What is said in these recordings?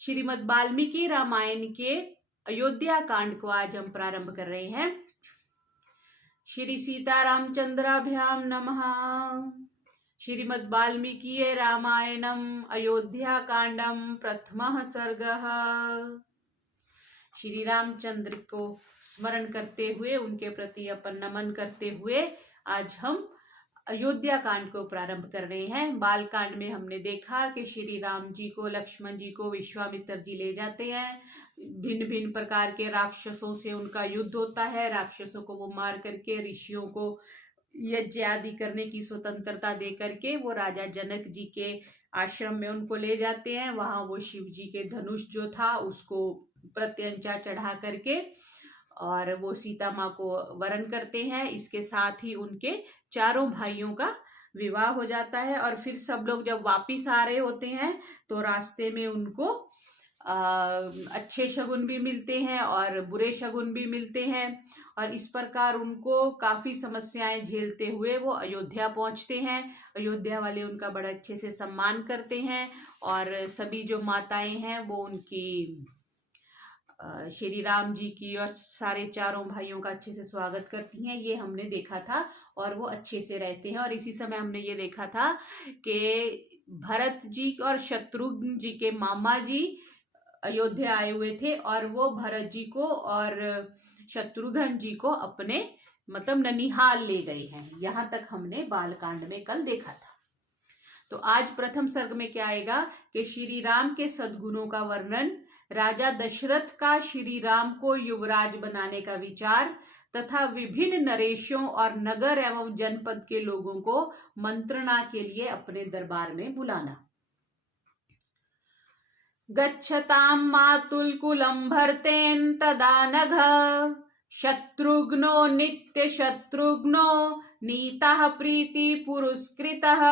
श्रीमद् वाल्मीकि रामायण के अयोध्या कांड को आज हम प्रारंभ कर रहे हैं। श्री सीतारामचंद्राभ्याम नमः। श्रीमद् वाल्मीकि रामायणम अयोध्या कांडम प्रथमः सर्गः। श्री रामचंद्र को स्मरण करते हुए, उनके प्रति अपन नमन करते हुए आज हम अयोध्या कांड को प्रारंभ कर रहे हैं। बाल कांड में हमने देखा कि श्री राम जी को, लक्ष्मण जी को विश्वामित्र जी ले जाते हैं। भिन्न भिन्न प्रकार के राक्षसों से उनका युद्ध होता है। राक्षसों को वो मार करके ऋषियों को यज्ञ आदि करने की स्वतंत्रता दे करके वो राजा जनक जी के आश्रम में उनको ले जाते हैं। वहां वो शिव जी के धनुष जो था उसको प्रत्यंचा चढ़ा करके और वो सीता माँ को वरण करते हैं। इसके साथ ही उनके चारों भाइयों का विवाह हो जाता है। और फिर सब लोग जब वापिस आ रहे होते हैं तो रास्ते में उनको अच्छे शगुन भी मिलते हैं और बुरे शगुन भी मिलते हैं। और इस प्रकार उनको काफी समस्याएं झेलते हुए वो अयोध्या पहुंचते हैं। अयोध्या वाले उनका बड़ा अच्छे से सम्मान करते हैं और सभी जो माताएं हैं वो उनकी श्री राम जी की और सारे चारों भाइयों का अच्छे से स्वागत करती हैं। ये हमने देखा था और वो अच्छे से रहते हैं। और इसी समय हमने ये देखा था कि भरत जी और शत्रुघ्न जी के मामा जी अयोध्या आए हुए थे और वो भरत जी को और शत्रुघ्न जी को अपने ननिहाल ले गए हैं। यहां तक हमने बालकांड में कल देखा था। तो आज प्रथम सर्ग में क्या आएगा कि श्री राम के सद्गुणों का वर्णन, राजा दशरथ का श्री राम को युवराज बनाने का विचार तथा विभिन्न नरेशों और नगर एवं जनपद के लोगों को मंत्रणा के लिए अपने दरबार में बुलाना। गच्छताम मातुलकुलम भरतेन तदा नघ शत्रुघ्नो नित्य शत्रुघ्नो नीतः प्रीति पुरस्कृतः।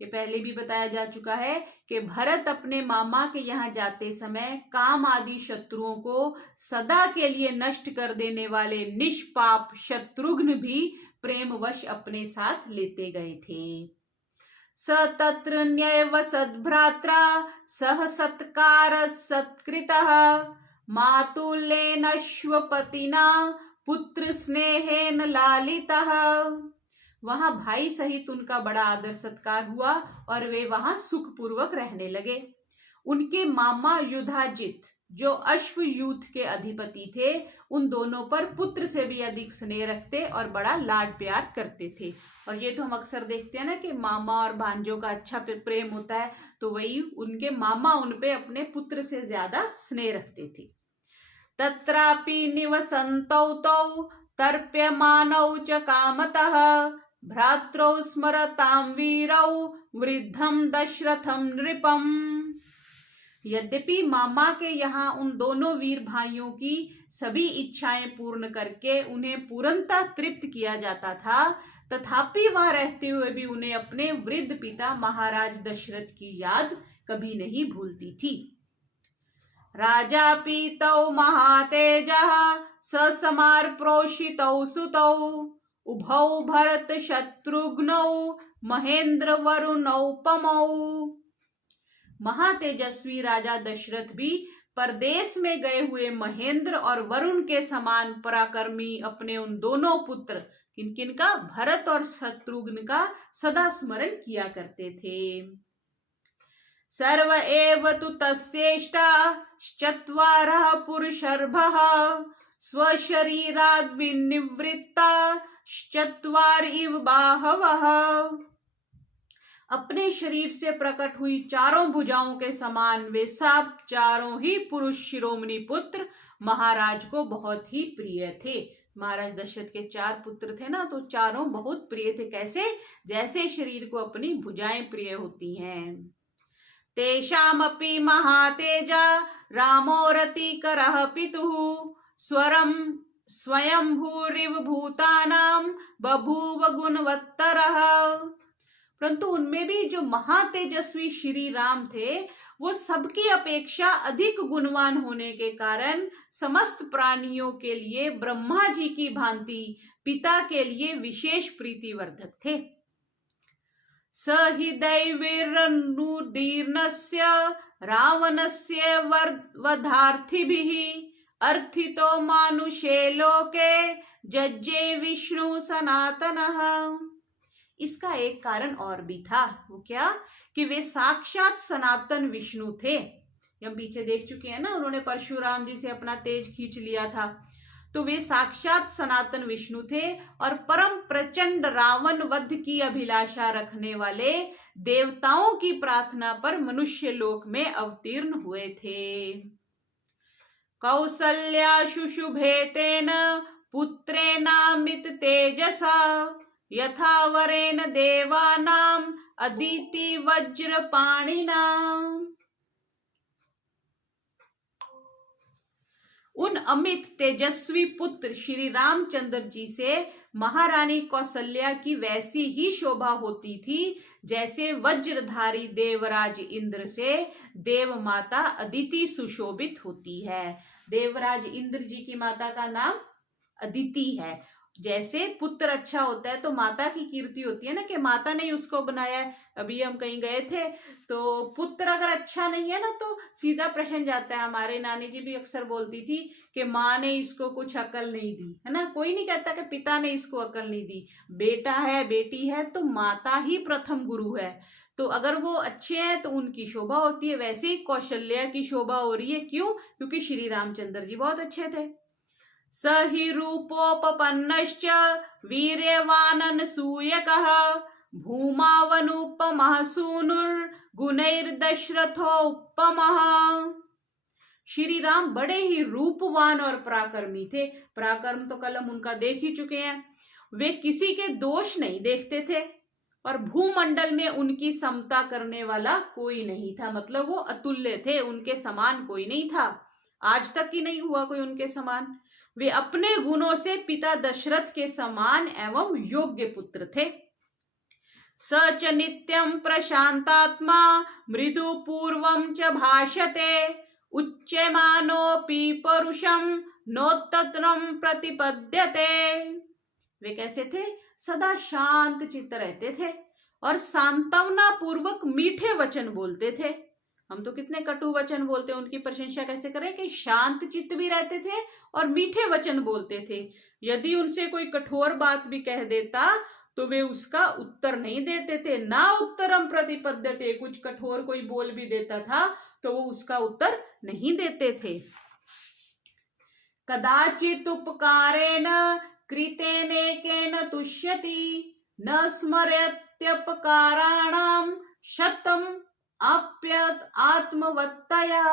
ये पहले भी बताया जा चुका है कि भरत अपने मामा के यहाँ जाते समय काम आदि शत्रुओं को सदा के लिए नष्ट कर देने वाले निष्पाप शत्रुघ्न भी प्रेमवश अपने साथ लेते गए थे। स तत्र न्यैव सद्भ्रात्रा सह सत्कार सत्कृतः मातुल्येन अश्वपतिना पुत्र स्नेहेन लालितः। वहां भाई सहित उनका बड़ा आदर सत्कार हुआ और वे वहां सुखपूर्वक रहने लगे। उनके मामा युधाजित जो अश्वयूथ के अधिपति थे, उन दोनों पर पुत्र से भी अधिक स्नेह रखते और बड़ा लाड प्यार करते थे। और ये तो हम अक्सर देखते हैं ना कि मामा और भांजों का अच्छा प्रेम होता है, तो वही उनके मामा उनपे अपने पुत्र से ज्यादा स्नेह रखते थे। तत्रापि निवसन्तौ तौ तर्प्यमानौ च कामतः भ्रात्रौ स्मरतां वीरौ वृद्धम दशरथम नृपम। यद्यपि मामा के यहाँ उन दोनों वीर भाइयों की सभी इच्छाएं पूर्ण करके उन्हें पूर्णतः तृप्त किया जाता था, तथापि वहां रहते हुए भी उन्हें अपने वृद्ध पिता महाराज दशरथ की याद कभी नहीं भूलती थी। राजा पीतौ महातेजः ससमार प्रोषितौ सुतौ उभौ भरत शत्रुघ्नौ महेंद्र वरुणौपमौ। महातेजस्वी राजा दशरथ भी परदेश में गए हुए महेंद्र और वरुण के समान पराक्रमी अपने उन दोनों पुत्र किन का, भरत और शत्रुघ्न का सदा स्मरण किया करते थे। सर्व एव तु तस्येष्टा चत्वारः पुरुषर्भः स्वशरीराद् विनिवृत्ता चत्वार इव बाहवः। अपने शरीर से प्रकट हुई चारों भुजाओं के समान वे सब चारों ही पुरुष शिरोमणि पुत्र महाराज को बहुत ही प्रिय थे। महाराज दशरथ के 4 पुत्र थे ना, तो चारों बहुत प्रिय थे। कैसे? जैसे शरीर को अपनी भुजाएं प्रिय होती हैं। तेषामपि महातेजा रामो रतिकरः पितुः स्वरम स्वयंभूरिव भूतानां बभूव गुणवत्तरः। परंतु उनमें भी जो महातेजस्वी श्री राम थे वो सबकी अपेक्षा अधिक गुणवान होने के कारण समस्त प्राणियों के लिए ब्रह्मा जी की भांति पिता के लिए विशेष प्रीतिवर्धक थे। स हि दैवीरनुदीर्णस्य रावणस्य वधार्थिभिः अर्थितो मानुषे लोके जज्जे विष्णु सनातनः। इसका एक कारण और भी था। वो क्या? कि वे साक्षात सनातन विष्णु थे। हम पीछे देख चुके हैं ना, उन्होंने परशुराम जी से अपना तेज खींच लिया था। तो वे साक्षात सनातन विष्णु थे और परम प्रचंड रावण वध की अभिलाषा रखने वाले देवताओं की प्रार्थना पर मनुष्य लोक में अवतीर्ण हुए थे। कौसल्या शुशुभे तेन पुत्रेणामित तेजसा यथा वरेण देवानां अदिति वज्रपाणिना। उन अमित तेजस्वी पुत्र श्री रामचंद्र जी से महारानी कौशल्या की वैसी ही शोभा होती थी जैसे वज्रधारी देवराज इंद्र से देव माता अदिति सुशोभित होती है। देवराज इंद्र जी की माता का नाम अदिति है। जैसे पुत्र अच्छा होता है तो माता की कीर्ति होती है ना, कि माता ने उसको बनाया है। अभी हम कहीं गए थे तो पुत्र अगर अच्छा नहीं है ना तो सीधा प्रश्न जाता है। हमारे नानी जी भी अक्सर बोलती थी कि माँ ने इसको कुछ अकल नहीं दी, है ना। कोई नहीं कहता कि पिता ने इसको अकल नहीं दी। बेटा है बेटी है तो माता ही प्रथम गुरु है। तो अगर वो अच्छे हैं तो उनकी शोभा होती है। वैसे ही कौशल्या की शोभा हो रही है। क्यों? क्योंकि श्री रामचंद्र जी बहुत अच्छे थे। स हि रूपोपपन्नश्च वीर्यवाननसूयकः भूमावनुपमः सूनुर्गुणैर्दशरथोपमः। श्री राम बड़े ही रूपवान और पराक्रमी थे। पराक्रम तो कल हम उनका देख ही चुके हैं। वे किसी के दोष नहीं देखते थे और भूमंडल में उनकी समता करने वाला कोई नहीं था। मतलब वो अतुल्य थे, उनके समान कोई नहीं था। आज तक ही नहीं हुआ कोई उनके समान। वे अपने गुणों से पिता दशरथ के समान एवं योग्य पुत्र थे। स च नित्यं प्रशांतात्मा मृदु पूर्वं च भाषते उच्यमानोऽपि परुषं नोत्तरं प्रतिपद्यते। वे कैसे थे? सदा शांत चित्त रहते थे और सांत्वना पूर्वक मीठे वचन बोलते थे। हम तो कितने कटु वचन बोलते हैं, उनकी प्रशंसा कैसे करें कि शांत चित्त भी रहते थे और मीठे वचन बोलते थे। यदि उनसे कोई कठोर बात भी कह देता तो वे उसका उत्तर नहीं देते थे। ना उत्तरम प्रतिपद्यते, कुछ कठोर कोई बोल भी देता था तो वो उसका उत्तर नहीं देते थे। कदाचित उपकारेण कृतेनेकेन तुष्यति न स्मरत्यपकाराणां शतम् आप्यत आत्मवत्तया।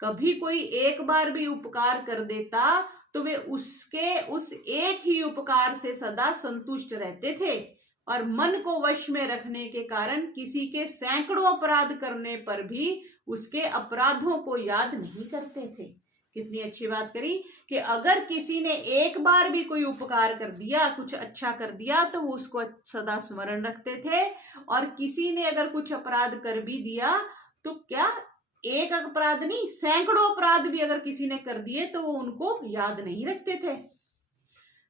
कभी कोई एक बार भी उपकार कर देता तो वे उसके उस एक ही उपकार से सदा संतुष्ट रहते थे और मन को वश में रखने के कारण किसी के सैकड़ों अपराध करने पर भी उसके अपराधों को याद नहीं करते थे। कितनी अच्छी बात करी कि अगर किसी ने एक बार भी कोई उपकार कर दिया, कुछ अच्छा कर दिया, तो वो उसको सदा स्मरण रखते थे। और किसी ने अगर कुछ अपराध कर भी दिया तो क्या एक अपराध नहीं, सैकड़ों अपराध भी अगर किसी ने कर दिए तो वो उनको याद नहीं रखते थे।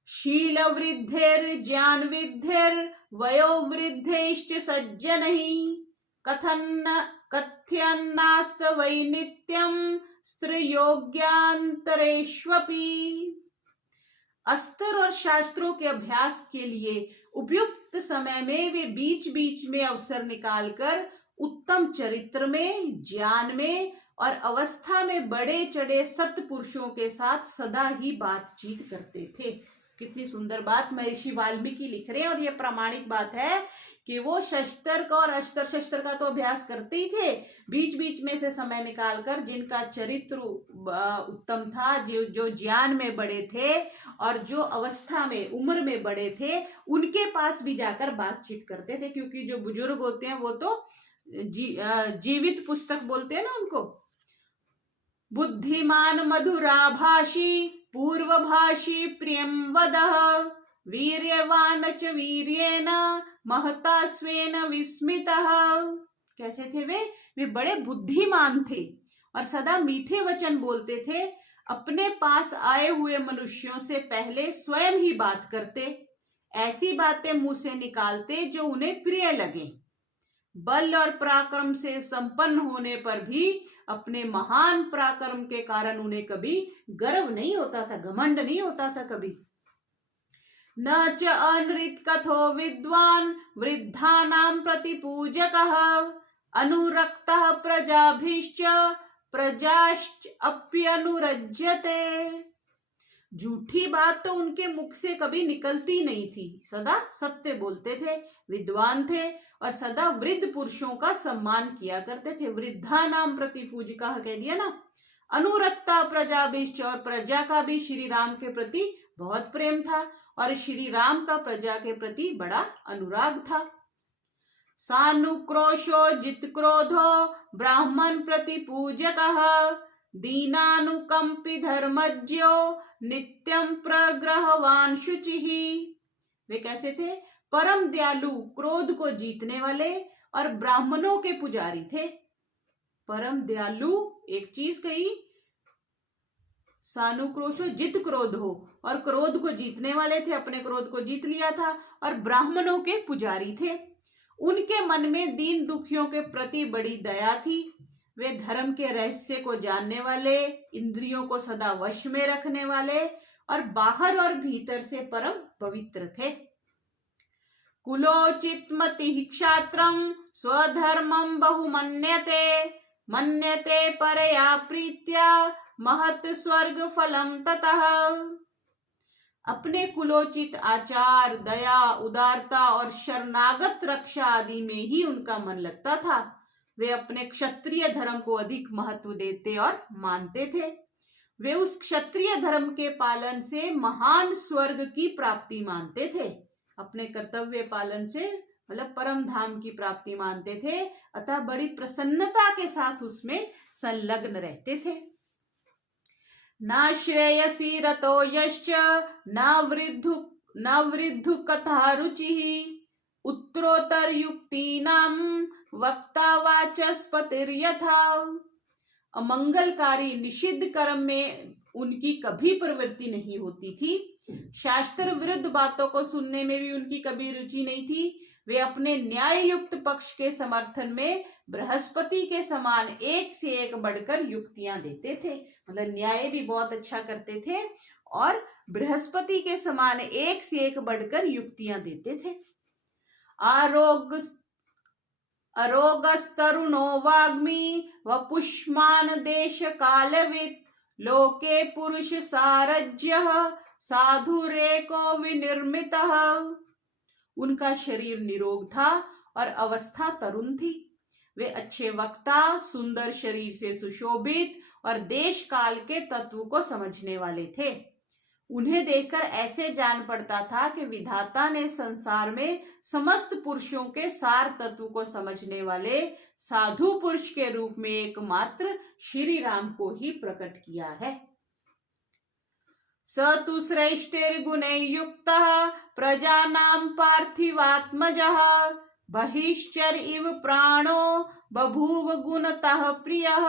शील वृद्धिर ज्ञान वृद्धिर वयो वृद्धिश्च सज्जनैः कथ्यन्नास्त वै नित्यं स्त्रियोग्यान्तरेष्वपि। अस्त्र और शास्त्रों के अभ्यास के लिए उपयुक्त समय में वे बीच बीच में अवसर निकालकर उत्तम चरित्र में, ज्ञान में और अवस्था में बड़े चढ़े सत्पुरुषों के साथ सदा ही बातचीत करते थे। कितनी सुंदर बात महर्षि वाल्मीकि लिख रहे हैं और ये प्रामाणिक बात है कि वो शस्त्र का और अस्त्र शस्त्र का तो अभ्यास करते ही थे, बीच बीच में से समय निकालकर जिनका चरित्र उत्तम था, जो ज्ञान में बड़े थे और जो अवस्था में, उम्र में बड़े थे, उनके पास भी जाकर बातचीत करते थे। क्योंकि जो बुजुर्ग होते हैं वो तो जीवित पुस्तक बोलते हैं ना उनको। बुद्धिमान मधुराभाषी पूर्वभाषी प्रियं वदः वीर्यवान च वीर्येण महता स्वेन विस्मितः। कैसे थे वे बड़े बुद्धिमान थे और सदा मीठे वचन बोलते थे। अपने पास आए हुए मनुष्यों से पहले स्वयं ही बात करते, ऐसी बातें मुंह से निकालते जो उन्हें प्रिय लगे। बल और पराक्रम से संपन्न होने पर भी अपने महान पराक्रम के कारण उन्हें कभी गर्व नहीं होता था, घमंड नहीं होता था कभी। न च अनृत कथो विद्वान वृद्धानां प्रतिपूजकः अनुरक्तः प्रजाभिश्च प्रजाश्च अप्यनुरज्यते। झूठी बात तो उनके मुख से कभी निकलती नहीं थी, सदा सत्य बोलते थे, विद्वान थे और सदा वृद्ध पुरुषों का सम्मान किया करते थे। वृद्धा नाम प्रतिपूजिका कह दिया ना। अनुरक्ता प्रजाभिश्च, और प्रजा का भी श्री राम के प्रति बहुत प्रेम था और श्री राम का प्रजा के प्रति बड़ा अनुराग था। सानुक्रोशो जित क्रोधो ब्राह्मण प्रतिपूजकः दीनानुकंपी धर्मज्ञो नित्यं प्रग्रहवान शुचिः। वे कैसे थे? परम दयालु, क्रोध को जीतने वाले और ब्राह्मणों के पुजारी थे। परम दयालु एक चीज कही, सानुक्रोशो जित क्रोध हो, और क्रोध को जीतने वाले थे, अपने क्रोध को जीत लिया था, और ब्राह्मणों के पुजारी थे। उनके मन में दीन दुखियों के प्रति बड़ी दया थी। वे धर्म के रहस्य को जानने वाले, इंद्रियों को सदा वश में रखने वाले और बाहर और भीतर से परम पवित्र थे। कुलोचित मति क्षात्रम स्वधर्मम बहुमन्यते मन्यते परया प्रीत्या महत स्वर्ग फलम ततः। अपने कुलोचित आचार, दया, उदारता और शरणागत रक्षा आदि में ही उनका मन लगता था। वे अपने क्षत्रिय धर्म को अधिक महत्व देते और मानते थे। वे उस क्षत्रिय धर्म के पालन से महान स्वर्ग की प्राप्ति मानते थे। अपने कर्तव्य पालन से मतलब परम धाम की प्राप्ति मानते थे, अतः बड़ी प्रसन्नता के साथ उसमें संलग्न रहते थे। न श्रेयसी रतो यश्च न वृद्धु कथा रुचिः उत्तरोत्तर युक्तीनां वक्ता वाचस्पतिर्यथा। अमंगलकारी निषिद्ध कर्म में उनकी कभी प्रवृत्ति नहीं होती थी। शास्त्र विरुद्ध बातों को सुनने में भी उनकी कभी रुचि नहीं थी। वे अपने न्याय युक्त पक्ष के समर्थन में बृहस्पति के समान एक से एक बढ़कर युक्तियां देते थे। मतलब न्याय भी बहुत अच्छा करते थे और बृहस्पति के समान एक से एक बढ़कर युक्तियां देते थे। अरोगस्तरुणो वाग्मी वपुष्मान देश कालवित् लोके पुरुष सारज्यः साधुरेको विनिर्मितः। उनका शरीर निरोग था और अवस्था तरुण थी। वे अच्छे वक्ता, सुंदर शरीर से सुशोभित और देश काल के तत्व को समझने वाले थे। उन्हें देखकर ऐसे जान पड़ता था कि विधाता ने संसार में समस्त पुरुषों के सार तत्व को समझने वाले साधु पुरुष के रूप में एकमात्र श्री राम को ही प्रकट किया है। स तु श्रेष्ठैर्गुणैः युक्तः प्रजानां पार्थिवात्मजः बहिश्चर इव प्राणो बभूव गुणतः प्रियः।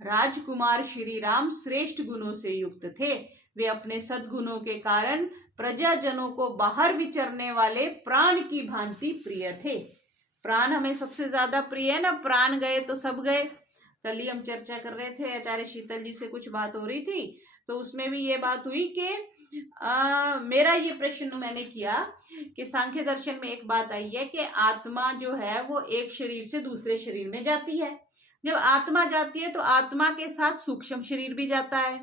राजकुमार श्री राम श्रेष्ठ गुणों से युक्त थे। वे अपने सद्गुणों के कारण प्रजाजनों को बाहर विचरने वाले प्राण की भांति प्रिय थे। प्राण हमें सबसे ज्यादा प्रिय है ना, प्राण गए तो सब गए। कल ही हम चर्चा कर रहे थे, आचार्य शीतल जी से कुछ बात हो रही थी, तो उसमें भी ये बात हुई कि मेरा ये प्रश्न मैंने किया कि सांख्य दर्शन में एक बात आई है कि आत्मा जो है वो एक शरीर से दूसरे शरीर में जाती है। जब आत्मा जाती है तो आत्मा के साथ सूक्ष्म शरीर भी जाता है।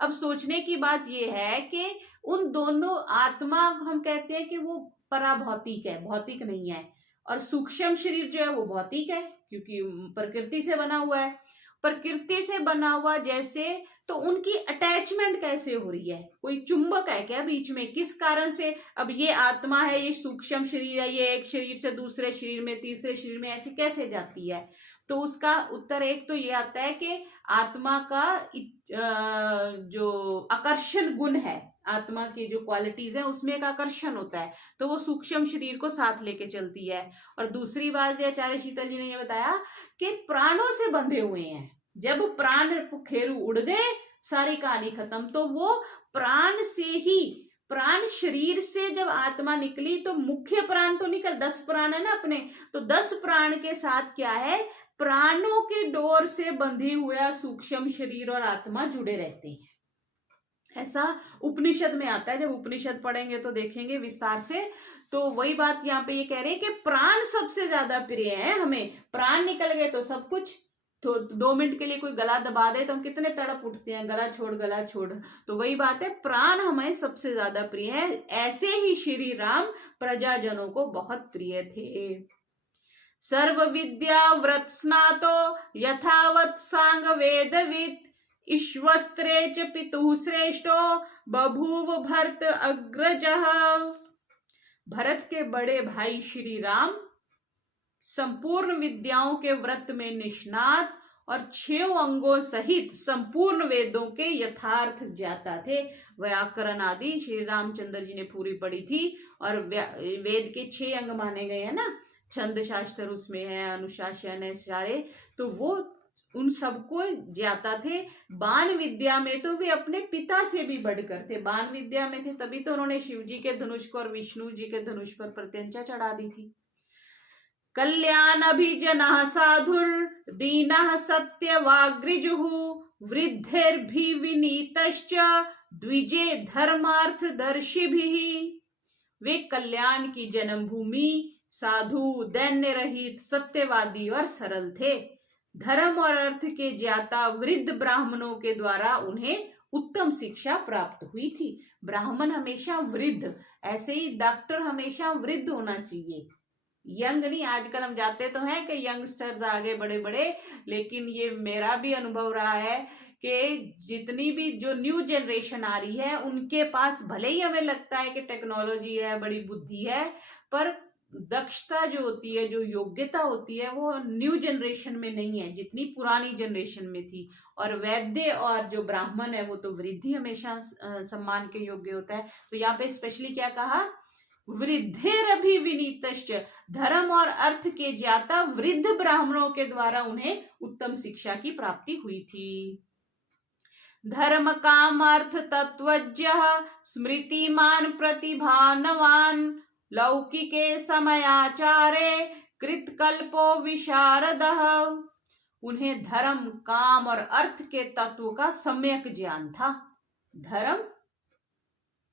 अब सोचने की बात यह है कि उन दोनों, आत्मा हम कहते हैं कि वो पराभौतिक है, भौतिक नहीं है, और सूक्ष्म शरीर जो है वो भौतिक है क्योंकि प्रकृति से बना हुआ है। प्रकृति से बना हुआ जैसे, तो उनकी अटैचमेंट कैसे हो रही है? कोई चुंबक है क्या बीच में? किस कारण से? अब ये आत्मा है, ये सूक्ष्म शरीर है, ये एक शरीर से दूसरे शरीर में, तीसरे शरीर में ऐसे कैसे जाती है? तो उसका उत्तर एक तो ये आता है कि आत्मा का जो आकर्षण गुण है, आत्मा की जो क्वालिटीज है उसमें एक आकर्षण होता है, तो वो सूक्ष्म शरीर को साथ लेके चलती है। और दूसरी बात जो आचार्य शीतल जी ने ये बताया कि प्राणों से बंधे हुए हैं। जब प्राण खेरू उड़ गए, सारी कहानी खत्म। तो वो प्राण से ही, प्राण शरीर से जब आत्मा निकली तो मुख्य प्राण तो निकल, 10 प्राण है ना अपने, तो 10 प्राण के साथ क्या है, प्राणों के डोर से बंधे हुआ सूक्ष्म शरीर और आत्मा जुड़े रहते हैं। ऐसा उपनिषद में आता है, जब उपनिषद पढ़ेंगे तो देखेंगे विस्तार से। तो वही बात यहाँ पे ये कह रहे हैं कि प्राण सबसे ज्यादा प्रिय है हमें। प्राण निकल गए तो सब कुछ, तो 2 मिनट के लिए कोई गला दबा दे तो हम कितने तड़प उठते हैं, गला छोड़ गला छोड़। तो वही बात है, प्राण हमें सबसे ज्यादा प्रिय है। ऐसे ही श्री राम प्रजाजनों को बहुत प्रिय थे। सर्व विद्या व्रत स्नातो यथावत सांग वेदविद, ईश्वस्त्रे च पितुः श्रेष्ठो बभूव भरत अग्रजः। भरत के बड़े भाई श्री राम संपूर्ण विद्याओं के व्रत में निष्णात और 6 अंगों सहित संपूर्ण वेदों के यथार्थ ज्ञाता थे। व्याकरण आदि श्री रामचंद्र जी ने पूरी पढ़ी थी, और वेद के 6 अंग माने गए हैं ना, छंद शास्त्र उसमें है, अनुशासन है सारे, तो वो उन सबको ज्ञाता थे। बाण विद्या में तो वे अपने पिता से भी बढ़कर थे। बाण विद्या में थे तभी तो उन्होंने शिव जी के धनुष को और विष्णु जी के धनुष पर प्रत्यंचा चढ़ा दी थी। कल्याण अभिजनः साधुर दीनः सत्यवाग्रिजुः, वृद्धिर्भि विनीतश्च द्विजे धर्मार्थ दर्शिभिः। वे कल्याण की जन्मभूमि, साधु, दैन्य रहित, सत्यवादी और सरल थे। धर्म और अर्थ के ज्ञाता वृद्ध ब्राह्मणों के द्वारा उन्हें उत्तम शिक्षा प्राप्त हुई थी। ब्राह्मण हमेशा वृद्ध, ऐसे ही डॉक्टर हमेशा वृद्ध होना चाहिए, यंग नहीं। आजकल हम जाते तो हैं कि यंगस्टर्स आगे बड़े बड़े, लेकिन ये मेरा भी अनुभव रहा है कि जितनी भी जो न्यू जनरेशन आ रही है उनके पास भले ही हमें लगता है कि टेक्नोलॉजी है, बड़ी बुद्धि है, पर दक्षता जो होती है, जो योग्यता होती है, वो न्यू जनरेशन में नहीं है जितनी पुरानी जनरेशन में थी। और वैद्य और जो ब्राह्मण है वो तो वृद्धि हमेशा सम्मान के योग्य होता है। तो यहाँ पे स्पेशली क्या कहा, वृद्धिरभि विनीतश्च, धर्म और अर्थ के ज्ञाता वृद्ध ब्राह्मणों के द्वारा उन्हें उत्तम शिक्षा की प्राप्ति हुई थी। धर्म काम अर्थ तत्वज्ञ स्मृतिमान प्रतिभानवान, लौकिके समयाचारे कृतकल्पो विशारदः। उन्हें धर्म, काम और अर्थ के तत्व का सम्यक ज्ञान था। धर्म,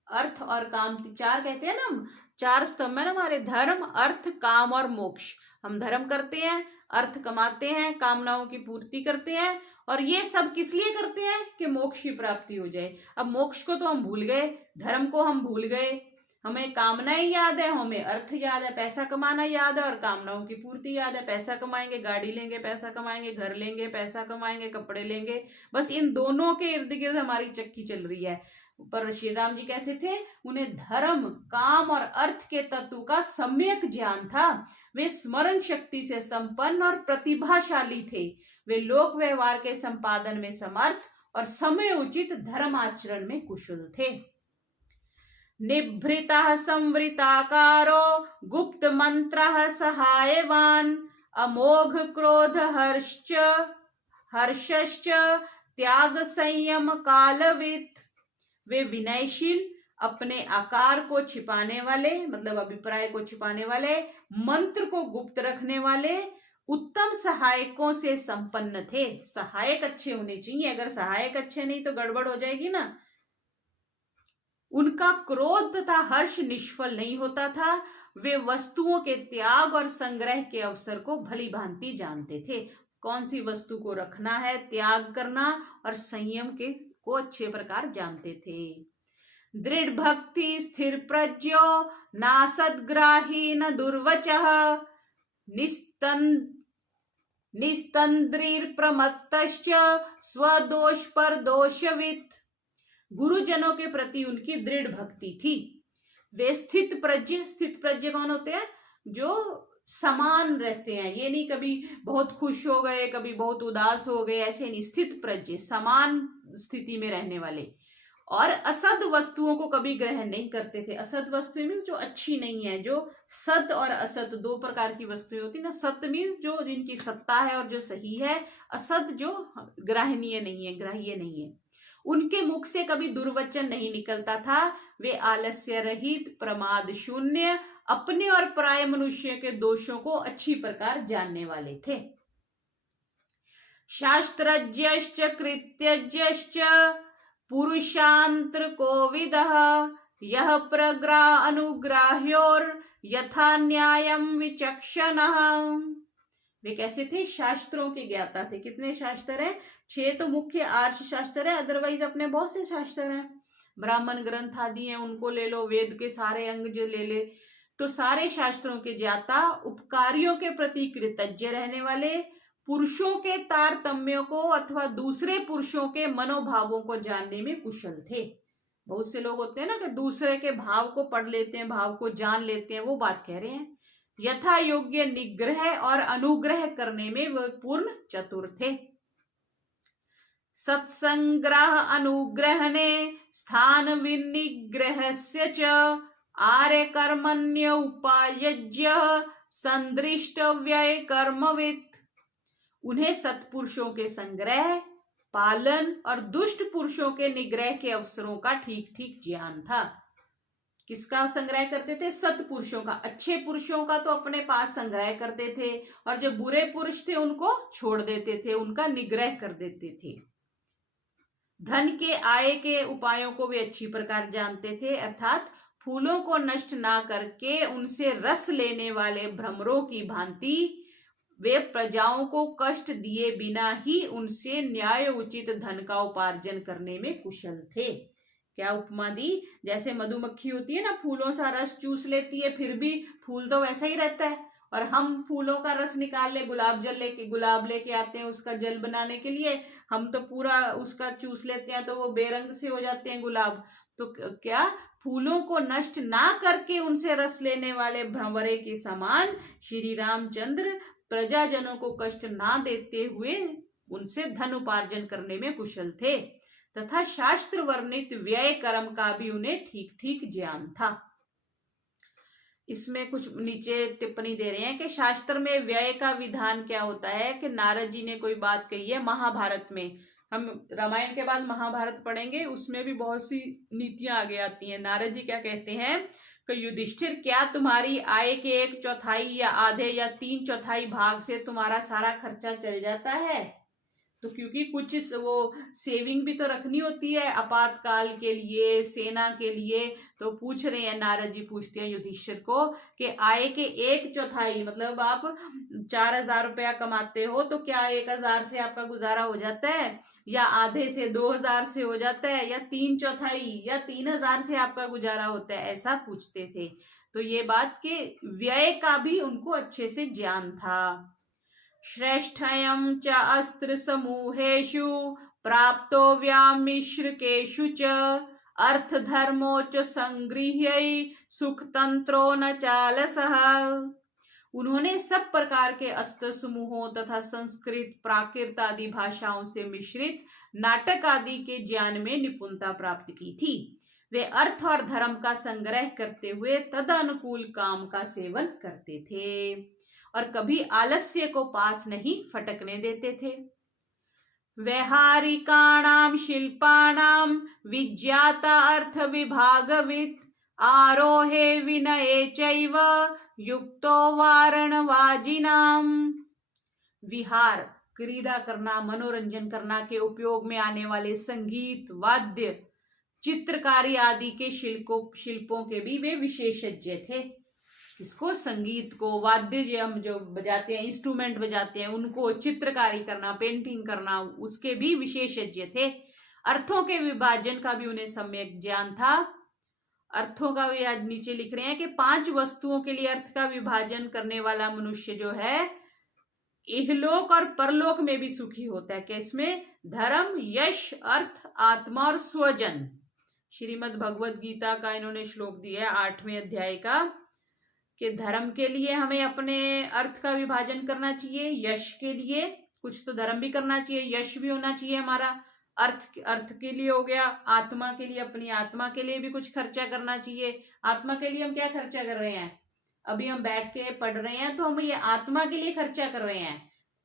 अर्थ और काम, 4 कहते हैं ना, 4 स्तंभ है ना हमारे, धर्म, अर्थ, काम और मोक्ष। हम धर्म करते हैं, अर्थ कमाते हैं, कामनाओं की पूर्ति करते हैं, और ये सब किस लिए करते हैं कि मोक्ष की प्राप्ति हो जाए। अब मोक्ष को तो हम भूल गए, धर्म को हम भूल गए, हमें कामनाएं याद है, हमें अर्थ याद है, पैसा कमाना याद है, और कामनाओं की पूर्ति याद है। पैसा कमाएंगे, गाड़ी लेंगे, पैसा कमाएंगे, घर लेंगे, पैसा कमाएंगे, कपड़े लेंगे, बस इन दोनों के इर्द गिर्द हमारी चक्की चल रही है। पर श्री राम जी कैसे थे, उन्हें धर्म, काम और अर्थ के तत्व का सम्यक ज्ञान था। वे स्मरण शक्ति से संपन्न और प्रतिभाशाली थे। वे लोक व्यवहार के संपादन में समर्थ और समय उचित धर्म आचरण में कुशल थे। निभृतः संवृताकारो गुप्त मंत्रः सहायवान, अमोघ क्रोध हर्षश्च त्याग संयम कालवित। वे विनयशील, अपने आकार को छिपाने वाले, मतलब अभिप्राय को छिपाने वाले, मंत्र को गुप्त रखने वाले, उत्तम सहायकों से संपन्न थे। सहायक अच्छे होने चाहिए, अगर सहायक अच्छे नहीं तो गड़बड़ हो जाएगी ना। उनका क्रोध तथा हर्ष निष्फल नहीं होता था। वे वस्तुओं के त्याग और संग्रह के अवसर को भली भांति जानते थे। कौन सी वस्तु को रखना है, त्याग करना, और संयम के को अच्छे प्रकार जानते थे। दृढ़ भक्ति स्थिर प्रज्ञो नासद्ग्राही न दुर्वचः, निस्तंद्रीर प्रमत्तश्च स्वदोष पर दोषवित। गुरुजनों के प्रति उनकी दृढ़ भक्ति थी। वे स्थित प्रज्ञ कौन होते हैं, जो समान रहते हैं, ये नहीं कभी बहुत खुश हो गए, कभी बहुत उदास हो गए, ऐसे नहीं। स्थित प्रज्ञ, समान स्थिति में रहने वाले, और असद वस्तुओं को कभी ग्रहण नहीं करते थे। असद वस्तु मीन्स जो अच्छी नहीं है, जो सत और असत 2 प्रकार की वस्तुएं होती ना। सत मीन्स जो जिनकी सत्ता है और जो सही है, असत जो ग्राहनीय नहीं है, ग्राह्य नहीं है। उनके मुख से कभी दुर्वचन नहीं निकलता था। वे आलस्य रहित, प्रमाद शून्य, अपने और पराये मनुष्य के दोषों को अच्छी प्रकार जानने वाले थे। शास्त्रज्ञश्च कृत्यज्ञश्च पुरुषांतर कोविदः यह प्रग्रा अनुग्राह्योर यथा न्यायम विचक्षणः। वे कैसे थे? शास्त्रों के ज्ञाता थे। कितने शास्त्र हैं? 6 तो मुख्य आर्ष शास्त्र है, अदरवाइज अपने बहुत से शास्त्र हैं। ब्राह्मण ग्रंथ आदि हैं, उनको ले लो, वेद के सारे अंग जो ले ले, तो सारे शास्त्रों के ज्ञाता, उपकारियों के प्रति कृतज्ञ रहने वाले, पुरुषों के तारतम्यों को अथवा दूसरे पुरुषों के मनोभावों को जानने में कुशल थे। बहुत से लोग होते हैं ना कि दूसरे के भाव को पढ़ लेते हैं, भाव को जान लेते हैं, वो बात कह रहे हैं। यथा योग्य निग्रह और अनुग्रह करने में वह पूर्ण चतुर थे। सत्संग्रह अनुग्रहणे स्थान विनिग्रहस्य च आर्य कर्मण्य उपायज्य संदृष्ट व्यय कर्मवित्। उन्हें सत्पुरुषों के संग्रह, पालन और दुष्ट पुरुषों के निग्रह के अवसरों का ठीक ठीक ज्ञान था। किसका संग्रह करते थे? सत्पुरुषों का। अच्छे पुरुषों का तो अपने पास संग्रह करते थे, और जो बुरे पुरुष थे उनको छोड़ देते थे, उनका निग्रह कर देते थे। धन के आय के उपायों को वे अच्छी प्रकार जानते थे, अर्थात फूलों को नष्ट ना करके उनसे रस लेने वाले भ्रमरों की भांति वे प्रजाओं को कष्ट दिए बिना ही उनसे न्याय उचित धन का उपार्जन करने में कुशल थे। क्या उपमा दी? जैसे मधुमक्खी होती है ना, फूलों सा रस चूस लेती है, फिर भी फूल तो वैसा ही रहता है, और हम फूलों का रस निकाल ले, गुलाब लेके आते हैं उसका जल बनाने के लिए, हम तो पूरा उसका चूस लेते हैं तो वो बेरंग से हो जाते हैं गुलाब। तो क्या फूलों को नष्ट ना करके उनसे रस लेने वाले भ्रमरे के समान श्री रामचंद्र प्रजाजनों को कष्ट ना देते हुए उनसे धन उपार्जन करने में कुशल थे, तथा शास्त्र वर्णित व्यय कर्म का भी उन्हें ठीक ठीक ज्ञान था। इसमें कुछ नीचे टिप्पणी दे रहे हैं कि शास्त्र में व्यय का विधान क्या होता है, कि नारद जी ने कोई बात कही है महाभारत में, हम रामायण के बाद महाभारत पढ़ेंगे, उसमें भी बहुत सी नीतियां आगे आती हैं। नारद जी क्या कहते हैं कि युधिष्ठिर, क्या तुम्हारी आय के 1/4 या आधे या 3/4 भाग से तुम्हारा सारा खर्चा चल जाता है? तो क्योंकि कुछ वो सेविंग भी तो रखनी होती है आपातकाल के लिए, सेना के लिए। तो पूछ रहे हैं, नारद जी पूछते हैं युधिष्ठिर को कि आय के 1/4, मतलब आप 4000 रुपया कमाते हो, तो क्या 1000 से आपका गुजारा हो जाता है, या आधे से 2000 से हो जाता है, या 3/4 या 3000 से आपका गुजारा होता है? ऐसा पूछते थे। तो ये बात के व्यय का भी उनको अच्छे से ज्ञान था। श्रेष्ठयं च अस्त्र समूहेषु प्राप्तो व्यामिश्रकेषु च अर्थ धर्मो च संगृह्य सुख तंत्रो न चालसः। उन्होंने सब प्रकार के अस्त्र समूहों तथा संस्कृत, प्राकृत आदि भाषाओं से मिश्रित नाटक आदि के ज्ञान में निपुणता प्राप्त की थी। वे अर्थ और धर्म का संग्रह करते हुए तदनुकूल काम का सेवन करते थे, और कभी आलस्य को पास नहीं फटकने देते थे। व्यवहारिकाणाम शिल्पाणाम विज्ञाता अर्थ विभागवित् आरोहे विनये चैव युक्तो वारणवाजिनाम। विहार, क्रीड़ा करना, मनोरंजन करना के उपयोग में आने वाले संगीत, वाद्य, चित्रकारी आदि के शिल्पों के भी वे विशेषज्ञ थे। इसको, संगीत को, वाद्य हम जो बजाते हैं, इंस्ट्रूमेंट बजाते हैं, उनको चित्रकारी करना, पेंटिंग करना, उसके भी विशेषज्ञ थे। अर्थों के विभाजन का भी उन्हें सम्यक ज्ञान था। अर्थों का भी आज नीचे लिख रहे हैं कि 5 वस्तुओं के लिए अर्थ का विभाजन करने वाला मनुष्य जो है, इहलोक और परलोक में भी सुखी होता है। कि इसमें धर्म, यश, अर्थ, आत्मा और स्वजन। श्रीमद् भगवद गीता का इन्होंने श्लोक दिया है 8वें अध्याय का, कि धर्म के लिए हमें अपने अर्थ का विभाजन करना चाहिए, यश के लिए कुछ तो धर्म भी करना चाहिए, यश भी होना चाहिए हमारा, अर्थ के लिए हो गया, आत्मा के लिए, अपनी आत्मा के लिए भी कुछ खर्चा करना चाहिए। आत्मा के लिए हम क्या खर्चा कर रहे हैं? अभी हम बैठ के पढ़ रहे हैं तो हम ये आत्मा के लिए खर्चा कर रहे हैं।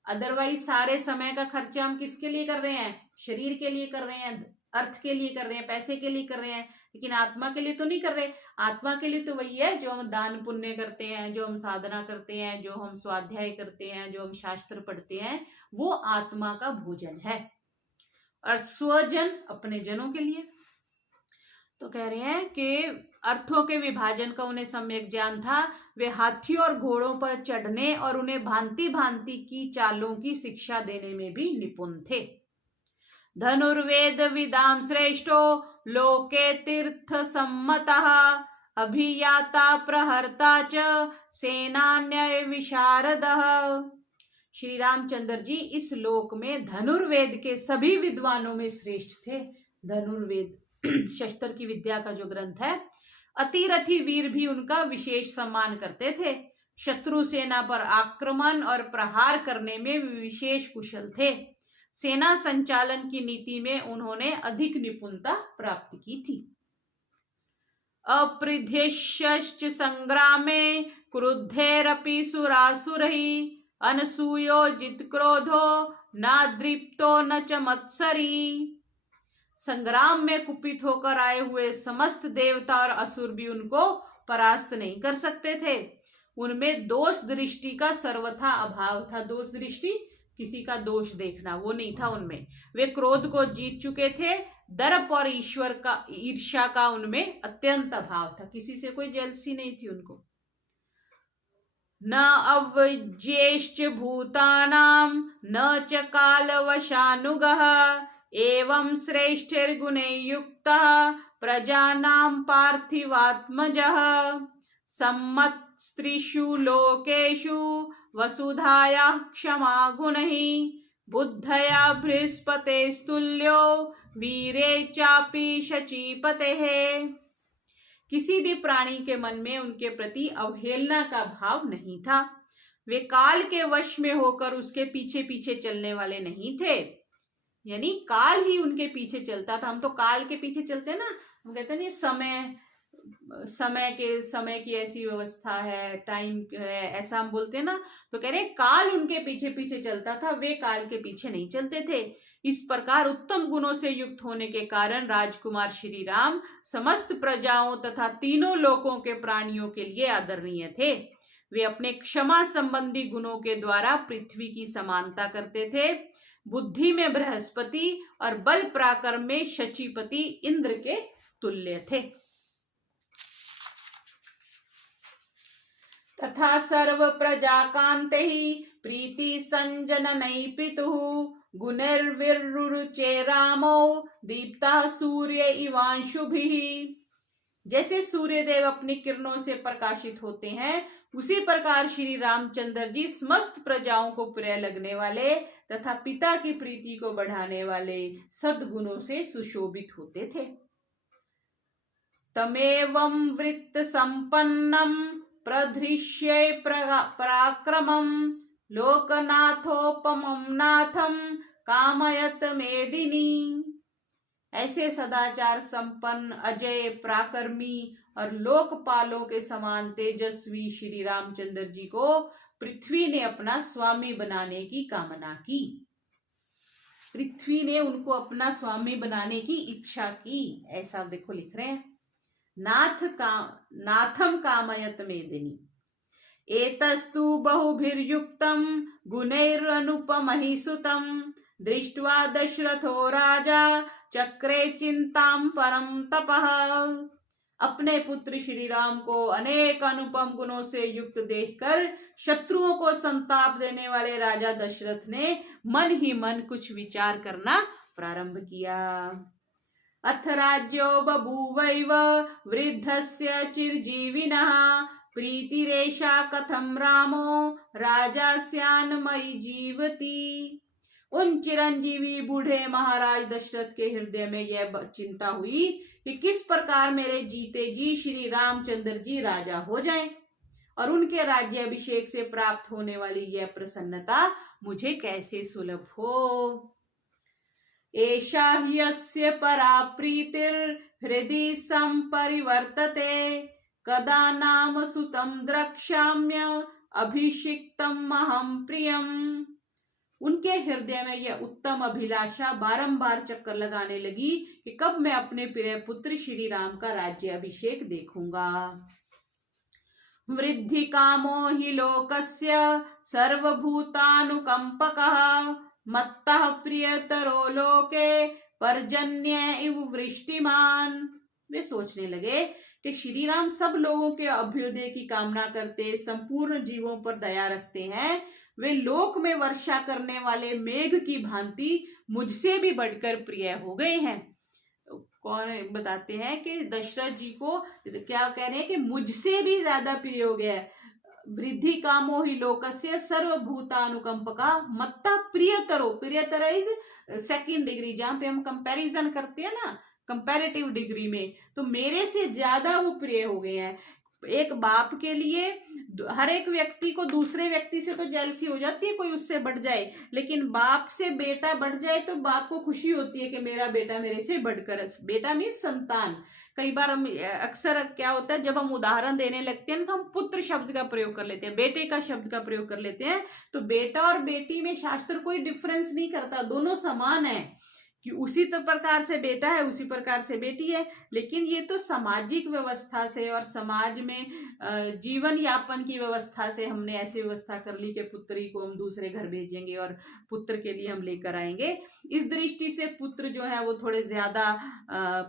अदरवाइज सारे समय का खर्चा हम किसके लिए कर रहे हैं? शरीर के लिए कर रहे हैं। अर्थ के लिए कर रहे हैं, पैसे के लिए कर रहे हैं, लेकिन आत्मा के लिए तो नहीं कर रहे। आत्मा के लिए तो वही है जो हम दान पुण्य करते हैं, जो हम साधना करते हैं, जो हम स्वाध्याय करते हैं, जो हम शास्त्र पढ़ते हैं, वो आत्मा का भोजन है। और स्वजन अपने जनों के लिए। तो कह रहे हैं कि अर्थों के विभाजन का उन्हें सम्यक ज्ञान था। वे हाथियों और घोड़ों पर चढ़ने और उन्हें भांति भांति की चालों की शिक्षा देने में भी निपुण थे। धनुर्वेद विदाम श्रेष्ठो लोके तीर्थ सम्मतः अभियाता प्रहर्ता च सेनान्य विशारदः। श्री रामचंद्र जी इस लोक में धनुर्वेद के सभी विद्वानों में श्रेष्ठ थे। धनुर्वेद शस्त्र की विद्या का जो ग्रंथ है, अतिरथी वीर भी उनका विशेष सम्मान करते थे। शत्रु सेना पर आक्रमण और प्रहार करने में विशेष कुशल थे। सेना संचालन की नीति में उन्होंने अधिक निपुणता प्राप्त की थी। अप्रिध्यश्च संग्रामे क्रुद्धेरपि सुरासुरहि अनसूयो जित क्रोधो नादृप्तो न च मत्सरी। संग्राम में कुपित होकर आए हुए समस्त देवता और असुर भी उनको परास्त नहीं कर सकते थे। उनमें दोष दृष्टि का सर्वथा अभाव था। दोष दृष्टि, किसी का दोष देखना, वो नहीं था उनमें। वे क्रोध को जीत चुके थे। दर्प और ईश्वर का ईर्ष्या का उनमें अत्यंत अभाव था। किसी से कोई जेलसी नहीं थी उनको। न अव्यज्येश्च भूतानां न च कालवशानुगः एवं श्रेष्ठैर्गुणैः युक्तः प्रजानां पार्थिवात्मजः सम्मत्स्त्रिषु लोकेषु वसुधायाः क्षमा गुणैः बुद्धया बृहस्पतेस्तुल्यो वीरे चापि शचीपतेः। किसी भी प्राणी के मन में उनके प्रति अवहेलना का भाव नहीं था। वे काल के वश में होकर उसके पीछे पीछे चलने वाले नहीं थे, यानी काल ही उनके पीछे चलता था। हम तो काल के पीछे चलते ना, हम कहते हैं समय की ऐसी व्यवस्था है, टाइम है, ऐसा हम बोलते हैं ना। तो कह रहे काल उनके पीछे पीछे चलता था, वे काल के पीछे नहीं चलते थे। इस प्रकार उत्तम गुणों से युक्त होने के कारण राजकुमार श्री राम समस्त प्रजाओं तथा तीनों लोकों के प्राणियों के लिए आदरणीय थे। वे अपने क्षमा संबंधी गुणों के द्वारा पृथ्वी की समानता करते थे। बुद्धि में बृहस्पति और बल पराक्रम में शचीपति इंद्र के तुल्य थे। तथा सर्व प्रजा कांते ही प्रीति संजननै पितुः गुणैर्विरुचे रामो दीप्ता सूर्य इवांशुभिः। जैसे सूर्यदेव अपनी किरणों से प्रकाशित होते हैं, उसी प्रकार श्री रामचंद्र जी समस्त प्रजाओं को प्रिय लगने वाले तथा पिता की प्रीति को बढ़ाने वाले सद्गुणों से सुशोभित होते थे। तमेवं वृत्त संपन्नम प्रधृष्ये पराक्रमं लोकनाथोपमं नाथं कामयत मेदिनी। ऐसे सदाचार संपन्न, अजय, पराक्रमी और लोकपालों के समान तेजस्वी श्री रामचंद्र जी को पृथ्वी ने अपना स्वामी बनाने की कामना की। पृथ्वी ने उनको अपना स्वामी बनाने की इच्छा की, ऐसा देखो लिख रहे हैं। नाथम कामयत मेदिनी। एतस्तु बहुभिर्युक्तं गुणैरनुपमहि सुतं दृष्ट्वा दशरथो राजा चक्रे चिंतां परम तपः। अपने पुत्र श्री राम को अनेक अनुपम गुणों से युक्त देखकर शत्रुओं को संताप देने वाले राजा दशरथ ने मन ही मन कुछ विचार करना प्रारंभ किया। अथ राज्यो बभूवैव वृद्धस्य चिरजीविनः प्रीतिरेषा कथम रामो राजा स्यान् मयि जीवति। उन चिरंजीवी बूढ़े महाराज दशरथ के हृदय में यह चिंता हुई कि किस प्रकार मेरे जीते जी श्री रामचंद्र जी राजा हो जाएं और उनके राज्याभिषेक से प्राप्त होने वाली यह प्रसन्नता मुझे कैसे सुलभ हो। एषा ह्यस्य परा प्रीतिर्हृदि संपरिवर्तते कदा नाम सुतं द्रक्ष्याम्य अभिषिक्तम् अहं प्रियम्। उनके हृदय में यह उत्तम अभिलाषा बारंबार चक्कर लगाने लगी कि कब मैं अपने प्रिय पुत्र श्री राम का राज्य अभिषेक देखूंगा। वृद्धि कामो हि लोकस्य सर्वभूतानुकंपकः मत्तः प्रियतरो लोके पर्जन्य इव वृष्टिमान। वे सोचने लगे कि श्री राम सब लोगों के अभ्युदय की कामना करते, संपूर्ण जीवों पर दया रखते हैं। वे लोक में वर्षा करने वाले मेघ की भांति मुझसे भी बढ़कर प्रिय हो गए हैं। कौन बताते हैं कि दशरथ जी को क्या कह रहे हैं कि मुझसे भी ज्यादा प्रिय हो गया है। वृद्धि कामो ही लोकस्य सर्वभूतानुकंपका मत्ता प्रियतरो, प्रियतर इज सेकंड डिग्री, जहां पे हम कंपैरिजन करते हैं ना कंपैरेटिव डिग्री में, तो मेरे से ज्यादा वो प्रिय हो गए हैं। एक बाप के लिए हर एक व्यक्ति को दूसरे व्यक्ति से तो जेलसी हो जाती है, कोई उससे बढ़ जाए, लेकिन बाप से बेटा बढ़ जाए तो बाप को खुशी होती है कि मेरा बेटा मेरे से बढ़कर। बेटा मीन्स संतान। कई बार हम अक्सर क्या होता है, जब हम उदाहरण देने लगते हैं तो हम पुत्र शब्द का प्रयोग कर लेते हैं, बेटे का शब्द का प्रयोग कर लेते हैं। तो बेटा और बेटी में शास्त्र कोई डिफरेंस नहीं करता, दोनों समान है कि उसी तो प्रकार से बेटा है उसी प्रकार से बेटी है। लेकिन ये तो सामाजिक व्यवस्था से और समाज में जीवन यापन की व्यवस्था से हमने ऐसी व्यवस्था कर ली कि पुत्री को हम दूसरे घर भेजेंगे और पुत्र के लिए हम लेकर आएंगे। इस दृष्टि से पुत्र जो है वो थोड़े ज्यादा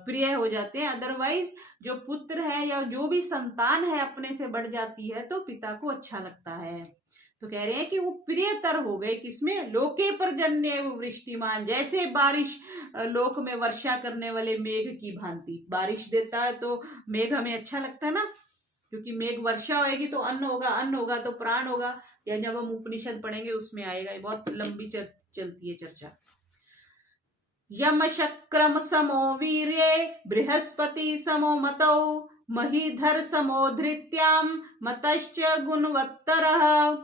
प्रिय हो जाते हैं। अदरवाइज जो पुत्र है या जो भी संतान है अपने से बढ़ जाती है तो पिता को अच्छा लगता है। तो कह रहे हैं कि वो प्रियतर हो गए किसमें, लोके पर्जन्य वृष्टिमान, जैसे बारिश लोक में वर्षा करने वाले मेघ की भांति। बारिश देता है तो मेघ हमें अच्छा लगता है ना, क्योंकि मेघ वर्षा होगी तो अन्न होगा, अन्न होगा तो प्राण होगा। या जब हम उपनिषद पढ़ेंगे उसमें आएगा, ये बहुत लंबी चलती है चर्चा। यम शक्रम समो वीर्ये बृहस्पति समो मतौ महीधर समो धृत्याम मतश्च गुणवत्तरः।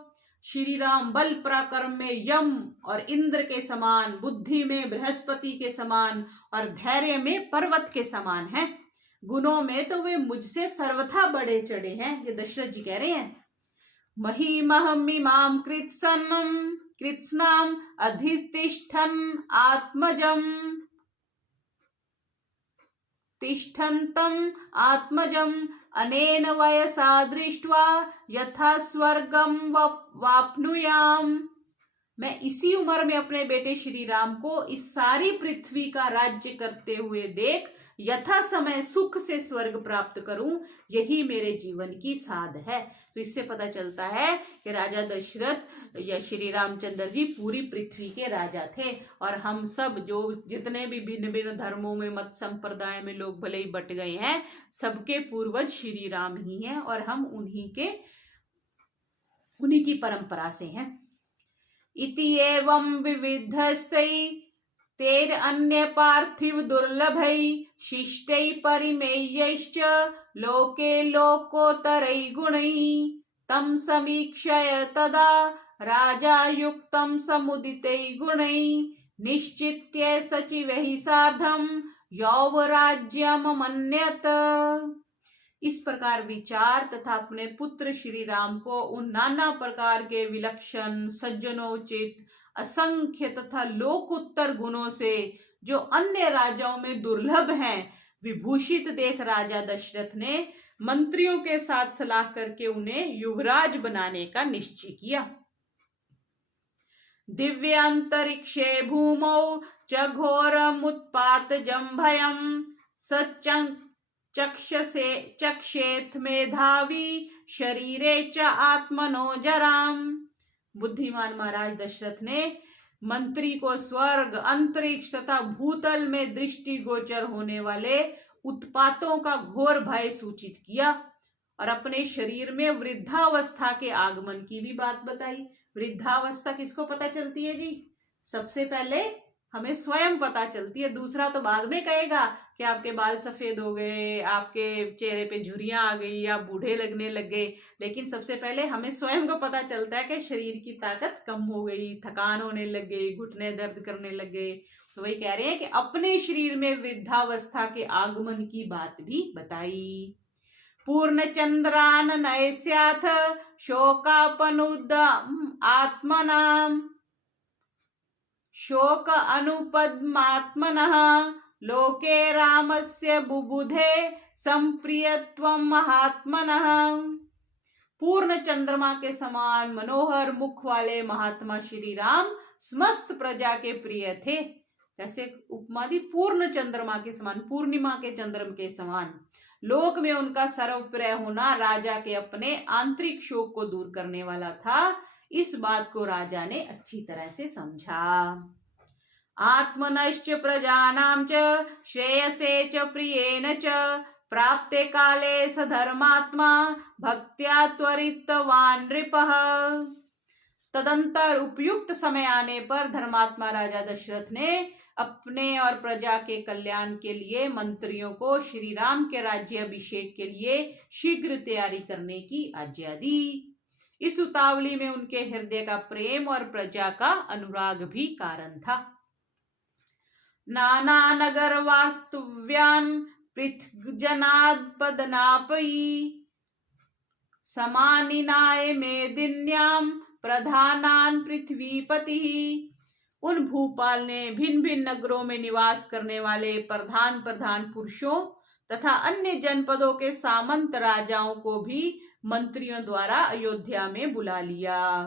श्री राम बल पराक्रम में यम और इंद्र के समान, बुद्धि में बृहस्पति के समान और धैर्य में पर्वत के समान हैं। गुणों में तो वे मुझसे सर्वथा बढ़े चढ़े हैं। ये दशरथ जी कह रहे हैं। महीमहमिमां कृत्स्नाम अधितिष्ठन् आत्मजम् अनेन वयसा दृष्ट्वा यथा स्वर्गम वाप्नुयाम। मैं इसी उम्र में अपने बेटे श्री राम को इस सारी पृथ्वी का राज्य करते हुए देख यथा समय सुख से स्वर्ग प्राप्त करूं, यही मेरे जीवन की साध है। तो इससे पता चलता है कि राजा दशरथ या श्री रामचंद्र जी पूरी पृथ्वी के राजा थे। और हम सब जो जितने भी भिन्न भिन्न धर्मों में मत संप्रदाय में लोग भले ही बट गए हैं, सबके पूर्वज श्री राम ही हैं और हम उन्हीं की परंपरा से हैं। इति एवं विविधस्तै तेर अन्य पार्थिव दुर्लभै शिष्टै परिमेयैश्च लोके लोकोत्तरै गुणै तम समीक्षय तदा राजा युक्तं समुदितै गुणै निश्चित्य सचिवैः सार्धं यौवराज्यममन्यत। इस प्रकार विचार तथा अपने पुत्र श्री राम को उन नाना प्रकार के विलक्षण सज्जनोचित असंख्य तथा लोकोत्तर गुणों से जो अन्य राजाओं में दुर्लभ हैं विभूषित देख राजा दशरथ ने मंत्रियों के साथ सलाह करके उन्हें युवराज बनाने का निश्चय किया। दिव्यांतरिक्षे भूमौ च घोरमुत्पातजं भयं चक्षेथ मेधावी शरीरे च आत्मनो जराम। बुद्धिमान महाराज दशरथ ने मंत्री को स्वर्ग, अंतरिक्ष तथा भूतल में दृष्टि गोचर होने वाले उत्पातों का घोर भय सूचित किया और अपने शरीर में वृद्धावस्था के आगमन की भी बात बताई। वृद्धावस्था किसको पता चलती है जी? सबसे पहले हमें स्वयं पता चलती है, दूसरा तो बाद में कहेगा कि आपके बाल सफेद हो गए, आपके चेहरे पे झुर्रियां आ गई, आप बूढ़े लगने लग गए। लेकिन सबसे पहले हमें स्वयं को पता चलता है कि शरीर की ताकत कम हो गई, थकान होने लग गई, घुटने दर्द करने लग गए। तो वही कह रहे हैं कि अपने शरीर में वृद्धावस्था के आगमन की बात भी बताई। पूर्ण चंद्रान नयस्याथ शोकापनुद आत्मनाम शोक अनुपद्मात्मनः लोके रामस्य बुबुधे संप्रियत्वं महात्मनः। पूर्ण चंद्रमा के समान मनोहर मुख वाले महात्मा श्री राम समस्त प्रजा के प्रिय थे। कैसे उपमा दी? पूर्ण चंद्रमा के समान, पूर्णिमा के चंद्रमा के समान। लोक में उनका सर्वप्रिय होना राजा के अपने आंतरिक शोक को दूर करने वाला था। इस बात को राजा ने अच्छी तरह से समझा। आत्मनश्च प्रजानां च श्रेयसे च प्रियेन च प्राप्ते काले स धर्मात्मा भक्त्या त्वरितवान् नृपः। तदंतर उपयुक्त समय आने पर धर्मात्मा राजा दशरथ ने अपने और प्रजा के कल्याण के लिए मंत्रियों को श्री राम के राज्य अभिषेक के लिए शीघ्र तैयारी करने की आज्ञा दी। इस उतावली में उनके हृदय का प्रेम और प्रजा का अनुराग भी कारण था। नाना नगर वास्तुव्यान पृथ्जनापदनापयी समानिनाय मेदिन्याम प्रधानान पृथ्वीपति। उन भूपाल ने भिन्न भिन्न नगरों में निवास करने वाले प्रधान पुरुषों तथा अन्य जनपदों के सामंत राजाओं को भी मंत्रियों द्वारा अयोध्या में बुला लिया।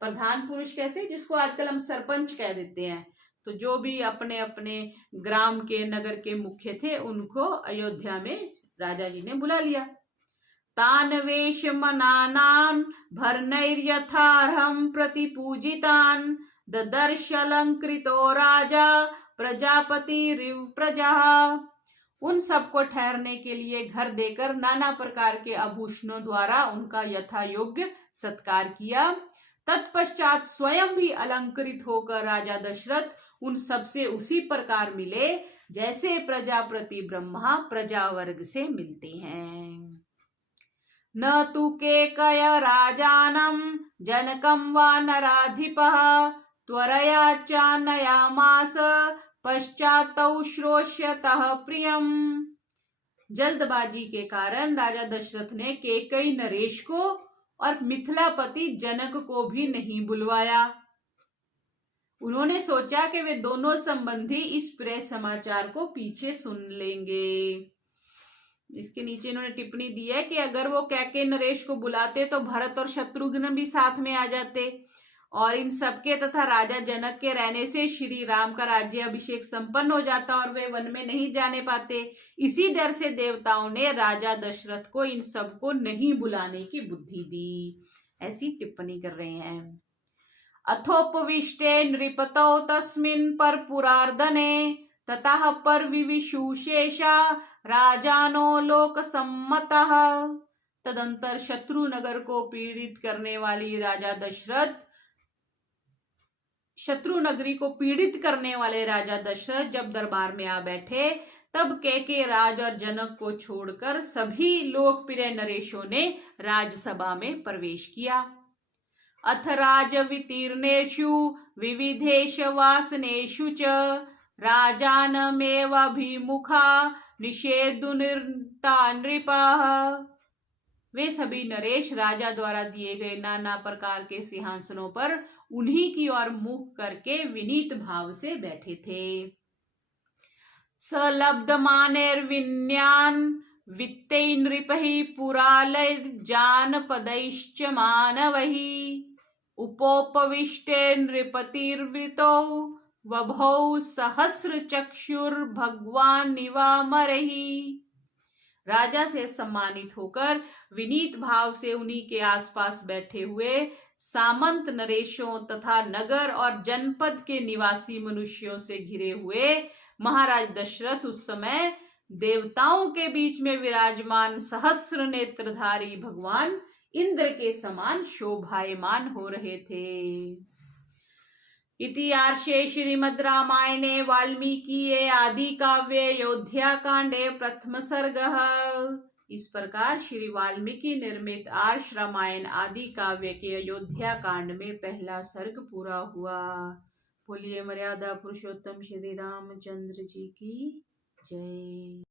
प्रधान पुरुष कैसे? जिसको आजकल हम सरपंच कह देते हैं। तो जो भी अपने अपने ग्राम के नगर के मुख्य थे उनको अयोध्या में राजा जी ने बुला लिया। तान वेश मनानान भरनैर्यथार्हं प्रतिपूजितान ददर्शलंकृतो राजा प्रजापतिरिव प्रजा। उन सबको ठहरने के लिए घर देकर नाना प्रकार के आभूषणों द्वारा उनका यथा योग्य सत्कार किया। तत्पश्चात स्वयं भी अलंकृत होकर राजा दशरथ उन सबसे उसी प्रकार मिले जैसे प्रजापति ब्रह्मा प्रजा वर्ग से मिलते हैं। न तु केकय राजानं जनकं वा नराधिपः त्वरया चानयामास पश्चातौ श्रोष्यतः प्रियम। जल्दबाजी के कारण राजा दशरथ ने केकई नरेश को और मिथिलापति जनक को भी नहीं बुलवाया। उन्होंने सोचा कि वे दोनों संबंधी इस प्रिय समाचार को पीछे सुन लेंगे। इसके नीचे इन्होंने टिप्पणी दी है कि अगर वो कैके नरेश को बुलाते तो भरत और शत्रुघ्न भी साथ में आ जाते और इन सबके तथा राजा जनक के रहने से श्री राम का राज्य अभिषेक संपन्न हो जाता और वे वन में नहीं जाने पाते। इसी डर से देवताओं ने राजा दशरथ को इन सबको नहीं बुलाने की बुद्धि दी। ऐसी टिप्पणी कर रहे हैं। अथोपविष्टे नृपतौ तस्मिन् परपुरार्दने ततः परविविशुशेषा राजानो लोक सम्मतः। तदंतर शत्रु नगर को पीड़ित करने वाली राजा दशरथ, शत्रु नगरी को पीड़ित करने वाले राजा दशरथ जब दरबार में आ बैठे तब कैके राज और जनक को छोड़कर सभी लोकप्रिय नरेशों ने राजसभा में प्रवेश किया। अथ राज वितीर्णेषु विविधेश वासनेषु च राजानमेवाभिमुखा निषेधुनिर्ता नृपः। वे सभी नरेश राजा द्वारा दिए गए नाना प्रकार के सिंहासनों पर उन्हीं की ओर मुख करके विनीत भाव से बैठे थे। सलब्धमानेर्विन्यान् वित्ते नृपहि पुरालैर्जानपदैश्च मानवहि उपोपविष्टे नृपतिर्वृतौ वभौ सहस्रचक्षुर्भगवान् निवामरहि। राजा से सम्मानित होकर विनीत भाव से उन्हीं के आसपास बैठे हुए सामंत नरेशों तथा नगर और जनपद के निवासी मनुष्यों से घिरे हुए महाराज दशरथ उस समय देवताओं के बीच में विराजमान सहस्र नेत्रधारी भगवान इंद्र के समान शोभायमान हो रहे थे। इतिहासे श्रीमद् रामायणे वाल्मीकि आदि काव्ये अयोध्या कांडे प्रथम सर्गः। इस प्रकार श्री वाल्मीकि निर्मित आर्ष रामायण आदि काव्य के अयोध्या कांड में पहला सर्ग पूरा हुआ। बोलिए मर्यादा पुरुषोत्तम श्री रामचंद्र जी की जय।